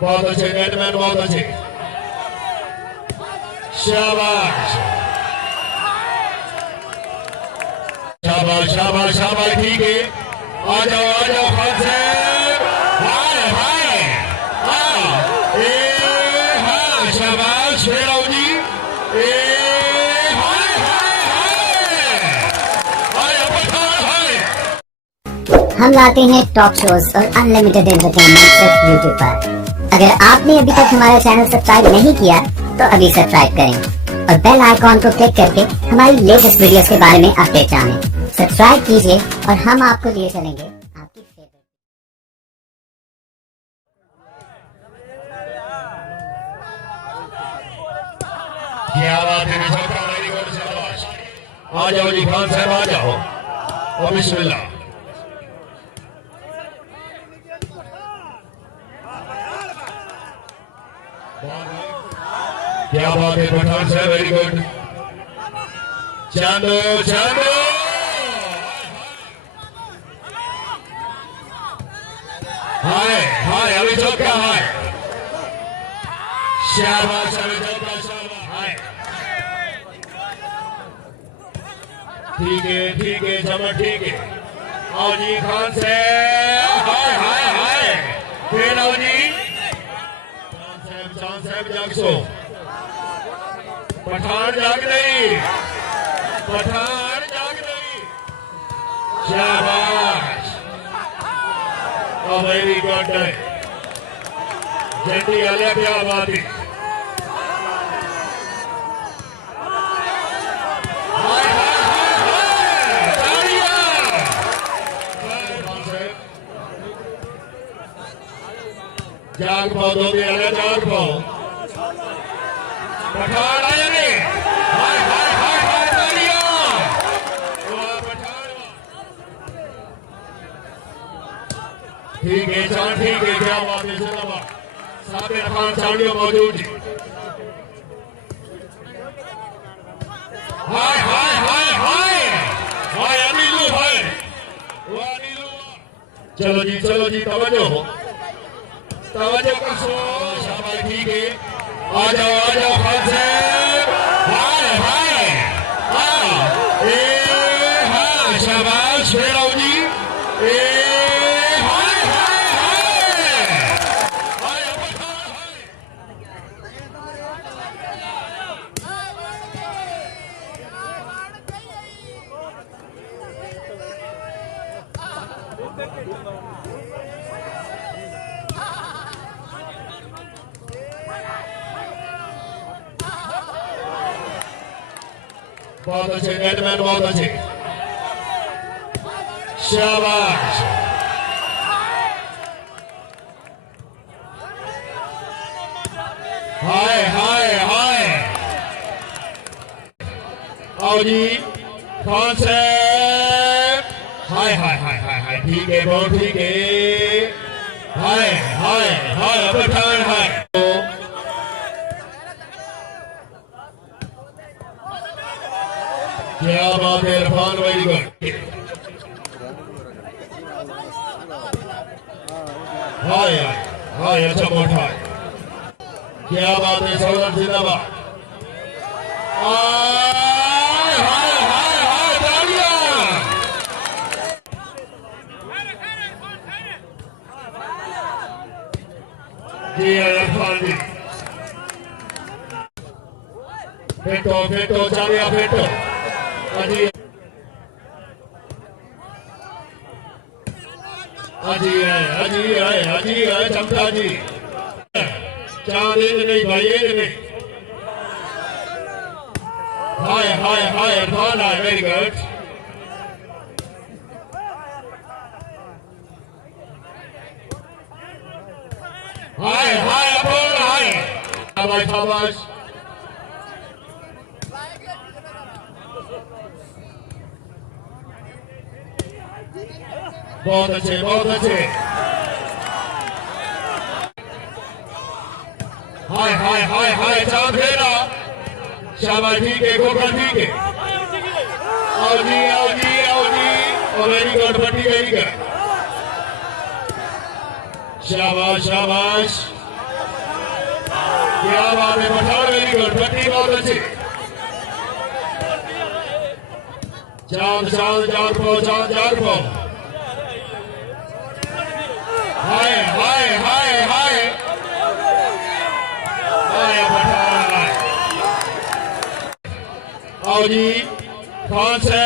बहुत अच्छे नेटमैन, बहुत अच्छे, शाबाश शाबाश शाबाश शाबाश, ठीक है, आ जाओ खान साहब, हाय हाय, हाँ ए हाँ, शाबाश शेराव जी, ए हाय हाय हाय, हाय पठान हाय। हम लाते हैं टॉप शोज और अनलिमिटेड एंटरटेनमेंट सिर्फ यूट्यूब पर। अगर आपने अभी तक हमारा चैनल सब्सक्राइब नहीं किया तो अभी सब्सक्राइब करें और बेल आइकॉन को क्लिक करके हमारी लेटेस्ट वीडियोस के बारे में अपडेट जानें। सब्सक्राइब कीजिए और हम आपको लिए चलेंगे आपकी फेवरेट। क्या बात है, सबका वेरी गुड, शाबाश, आ जाओ जी खान साहब, आ जाओ और बिस्मिल्लाह। क्या बात है पठान साहब, वेरी गुड, चांदो चांदो, हाय हाय, अभी चौका हाय, शाबाश अभी चौका, शाबाश हाय, ठीक है चमक, ठीक है, आओ जी खान साहब, हाय हाय हाय, फिर आओ जी चांद साहब, जाग सो, पठान जाग नहीं, पठान जाग नहीं, शाबाश, वेरी गुड, जल्दी आलिया, क्या बात है, जाग पाओ, दो भी आलिया, जाग पाओ, पठान आया नहीं, हाय हाय हाय हाय, तालियां, पठान, ठीक है चांद, ठीक है, क्या बात है, जिंदाबाद, साबिर खान चांडियो मौजूद जी, हाय हाय हाय हाय हाय, अनिलू भाई, वो अनिलू, चलो जी तवज्जो कर सो, शाबाश, ठीक है, आ जाओ खान साहब, हाय हाय, हाँ ए हाँ, शाबाश शेराव जी, ए हाय हाय हाय, हाय पठान हाय, बहुत अच्छे नेटमैन, बहुत अच्छे, शाबाश हाय हाय हाय, आओ जी खान साहब, हाय हाय हाय हाय हाय, ठीक है, बहुत ठीक है, हाय हाय हाय, पठान हाय, क्या बात है इरफान, वेरी गुड, हाय हाय, अच्छा मोटा है, क्या बात है, सौरभ जिंदाबाद, हाय हाय हाय हाय, तालियां, जी इरफान जी, फेटो चालिया फेटो, अजी है चमका जी, चांद नहीं भाई, एक नहीं, हाय हाय हाय, इरफान है, वेरी गुड, हाय हाय अपोल हाय, शाबाश शाबाश, बहुत अच्छे, बहुत अच्छे, हाय हाय हाय हाय, चांद फेरा, शाबाश, ठीक है, गोखा ठीक है, आओ जी, और वेरी गुड, फटी, वेरी गुड, शाबाश शाबाश, क्या बात है पठान, वेरी गुड, पट्टी बहुत अच्छी। चांद चांद चांद को चांद चांद को हाय हाय हाय हाय हाय पठान। आओ जी खान से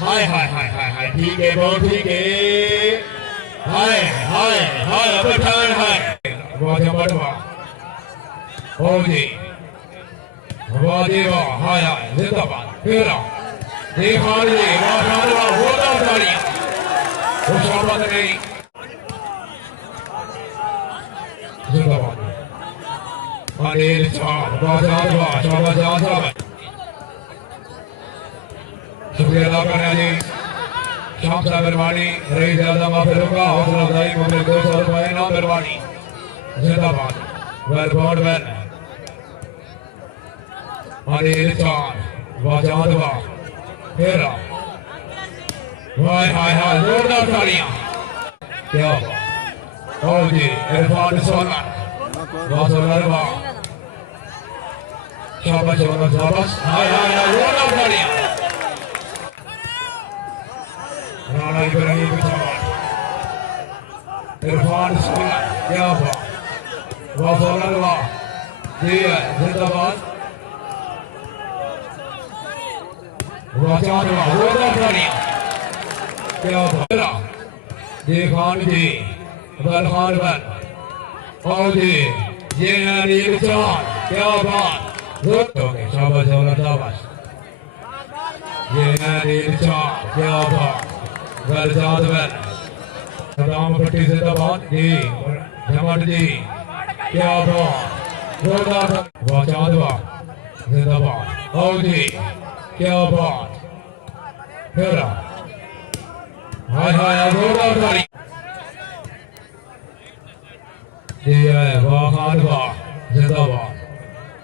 हाय हाय हाय हाय हाय, ठीक है बहुत ठीक है, हाय हाय हाय पठान हाय, बहुत जबरदस्त। हो जी वाह जी वाह, हाय हाय जिंदाबाद, फिर देखा जी वाह होता तालियां, खुशाब नहीं जिंदाबाद। अनिल चार वाह शाबाश शाबाश, शुक्रिया अदा करना जी। शाम साहब मेहरबानी रही ज्यादा माफिलों का हौसला अफजाई मुझे 200 रुपए ना मेहरबानी, जिंदाबाद, वेल गॉड वेल। अनिल चार वाह फिर हाय हाय हाय जोरदार तालियां, क्या और जी इरफान सोलर वाह सोलर वाह शाबाश शाबाश, हाय हाय हाय जोरदार तालियां। राणा इब्राहिम इरफान सोलर, क्या वाह सोलर वाह जी है जिंदाबाद, वाह जोरदार तालियां, क्या जी खान जी बल खान बल और जी ये अनिल चांद, क्या बात, शाबाश शाबाश, ये अनिल चांद, क्या बात, बल चांद बल राम पट्टी जिंदाबाद जी, झमट जी, क्या बात, जोरदार, वाह चांद वाह जिंदाबाद, और जी क्या बात, फिर हाय हाय जोरदार ताली जी है, वाह खान वाह जिंदाबाद,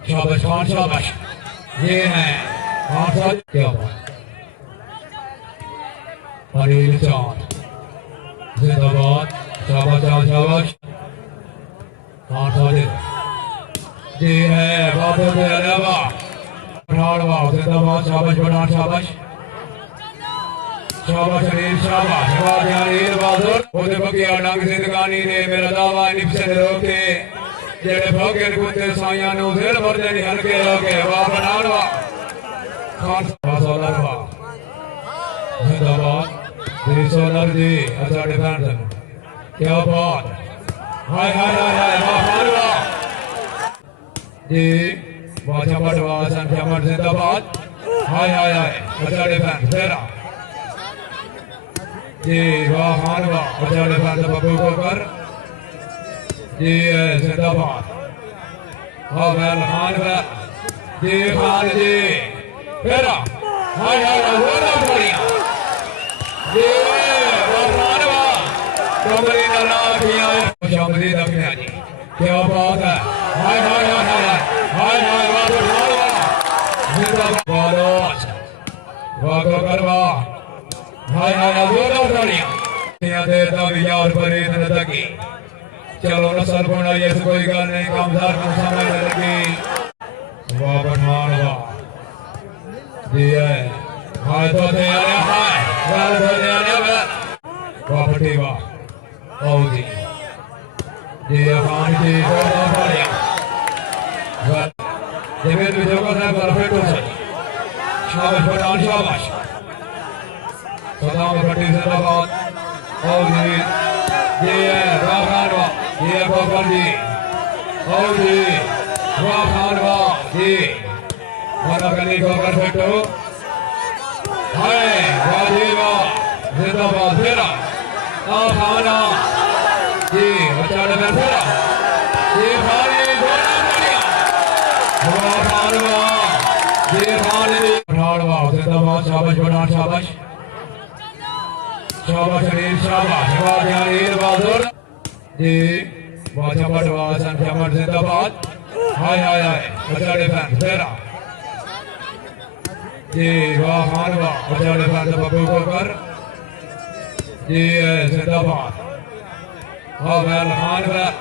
शाबाश खान शाबाश, ये है खान साहब, क्या बात, अनिल चांद जिंदाबाद, शाबाश शाबाश, खान साहब जी है, बाबू के अलावा पठान वाह जिंदाबाद, शाबाश पठान शाबाश शाबाश अनिल शाबाश, वाह जानी बहादुर, ओदे बगिया डंग जिंदगानी ने मेरा दावा निपसे रोके, जेड़े भोगे कुत्ते साइयां नु दिल भरदे नहीं हल्के होके, वाह पठान वाह खान सोलर वाह जिंदाबाद, जी सोलर जी अच्छा डिफेंस, क्या बात, हाय हाय हाय हाय वाह खान वाह जी वाह झमट वाह झमट जिंदाबाद, हाय हाय हाय अच्छा डिफेंस, फिर जी वाह खान वाह अच्छा डिफेंस, बब्बू को कर जी जिंदाबाद, हाँ वेल खान वेल जी खान जी, फिर हाय हाय जोरदार तालियां जी, वाह खान वाह कमरी ना किया शामली दखिया जी, क्या बात है, हाय हाय हाय हाय हाय हाय वाह पठान वाह जिंदाबाद, वाह कर वाह, हाय हाय जोरदार तालियां देता भी यार पर इतने तकी, चलो नसल बना ये कोई गल नहीं, कामदार को समय लगी, वाह पठान वाह जी है, हाय तो दे आया हाय वाह तो दे आया वाह पट्टी वाह ओ जी जी खान जी जोरदार तालियां, जमीन में जगह है परफेक्ट हो सके, शाबाश पठान शाबाश, सदाम पट्टी जिंदाबाद, और जी है वाह खान वाह, ये गोपाल जी, और जी वाह खान वाह जी, माना गली को परफेक्ट हो, हाय वाह जी वाह जिंदाबाद, फिर खाना जी बच्चा ने फिर ये खाली वाह खान वाह जी, खाली पठान वाह जिंदाबाद, शाबाश पठान शाबाश शाबाश अनिल शाबाश, वाह जानी बहादुर जी, वाह झमट वाह झमट जिंदाबाद, हाय हाय हाय अच्छा डिफेंस, फिर जी वाह खान वाह अच्छा डिफेंस, बब्बू को कर जी जिंदाबाद, हाँ वेल खान वेल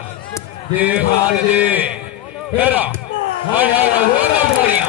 देखा जी फिर हाय हाय वो ना बढ़िया